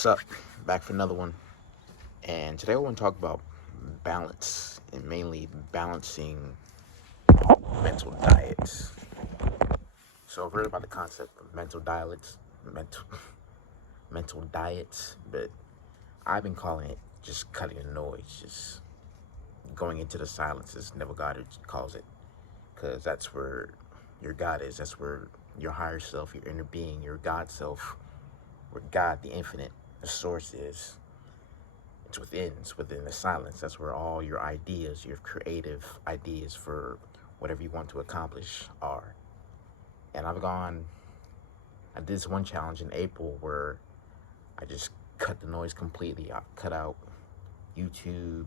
What's up? Back for another one. And today I want to talk about balance and mainly balancing mental diets. So I've heard about the concept of mental mental diets, but I've been calling it just cutting the noise, just going into the silence, as Neville Goddard calls it, because that's where your God is. That's where your higher self, your inner being, your God self, where God, the infinite, the source is. It's within the silence. That's where all your ideas, your creative ideas for whatever you want to accomplish are. And I did this one challenge in April where I just cut the noise completely. I cut out YouTube,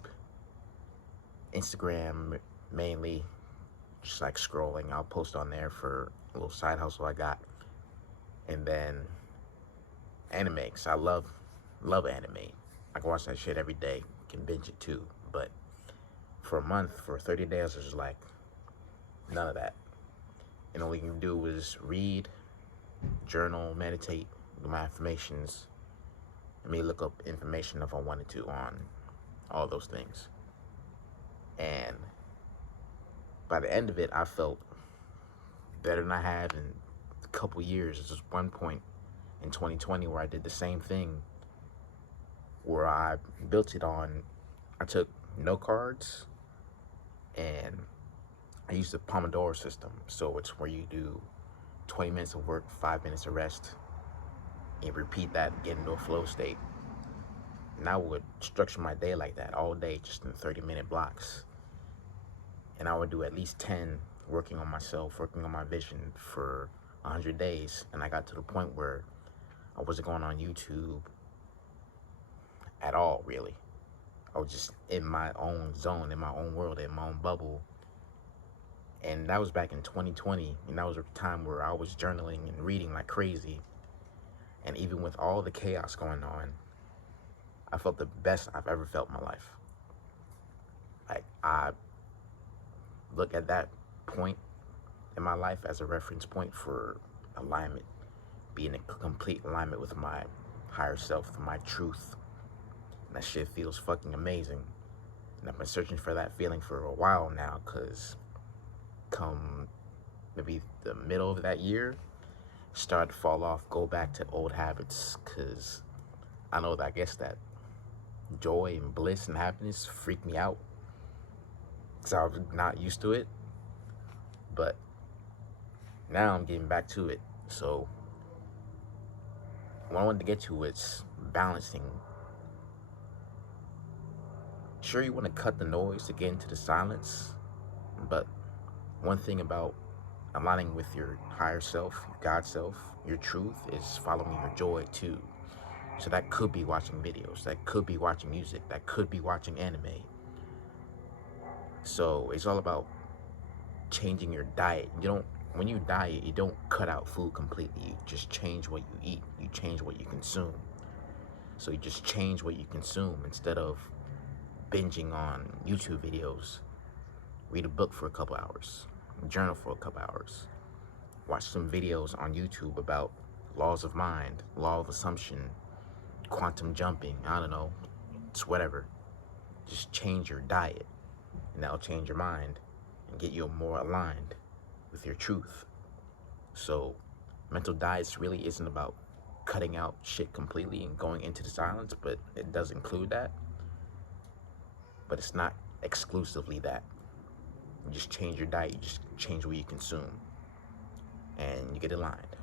Instagram mainly, just like scrolling. I'll post on there for a little side hustle I got. And then anime, because I love anime. I can watch that shit every day, can binge it too. But for a month, for 30 days, it was like none of that. And all you can do was read, journal, meditate, do my affirmations, and maybe look up information if I wanted to on all those things. And by the end of it, I felt better than I have in a couple years. There's just one point in 2020 where I did the same thing, where I built it on, I took no cards and I used the Pomodoro system. So it's where you do 20 minutes of work, 5 minutes of rest, and repeat that, get into a flow state. And I would structure my day like that all day, just in 30-minute blocks. And I would do at least 10 working on myself, working on my vision for 100 days. And I got to the point where I wasn't going on YouTube at all, really. I was just in my own zone, in my own world, in my own bubble. And that was back in 2020. And that was a time where I was journaling and reading like crazy. And even with all the chaos going on, I felt the best I've ever felt in my life. Like, I look at that point in my life as a reference point for alignment, being in complete alignment with my higher self, with my truth. And that shit feels fucking amazing. And I've been searching for that feeling for a while now, because come maybe the middle of that year, started to fall off, go back to old habits, because I know that I guess that joy and bliss and happiness freak me out, because I was not used to it. But now I'm getting back to it. So what I wanted to get to is balancing. Sure, you want to cut the noise to get into the silence, but one thing about aligning with your higher self, your God self, your truth, is following your joy too. So that could be watching videos, that could be watching music, that could be watching anime. So it's all about changing your diet. When you diet, you don't cut out food completely. You just change what you eat. You change what you consume. So you just change what you consume. Instead of binging on YouTube videos, read a book for a couple hours, journal for a couple hours, watch some videos on YouTube about laws of mind, law of assumption, quantum jumping, I don't know, it's whatever. Just change your diet, and that'll change your mind and get you more aligned with your truth. So mental diets really isn't about cutting out shit completely and going into the silence, but it does include that. But it's not exclusively that. You just change your diet, you just change what you consume, and you get aligned.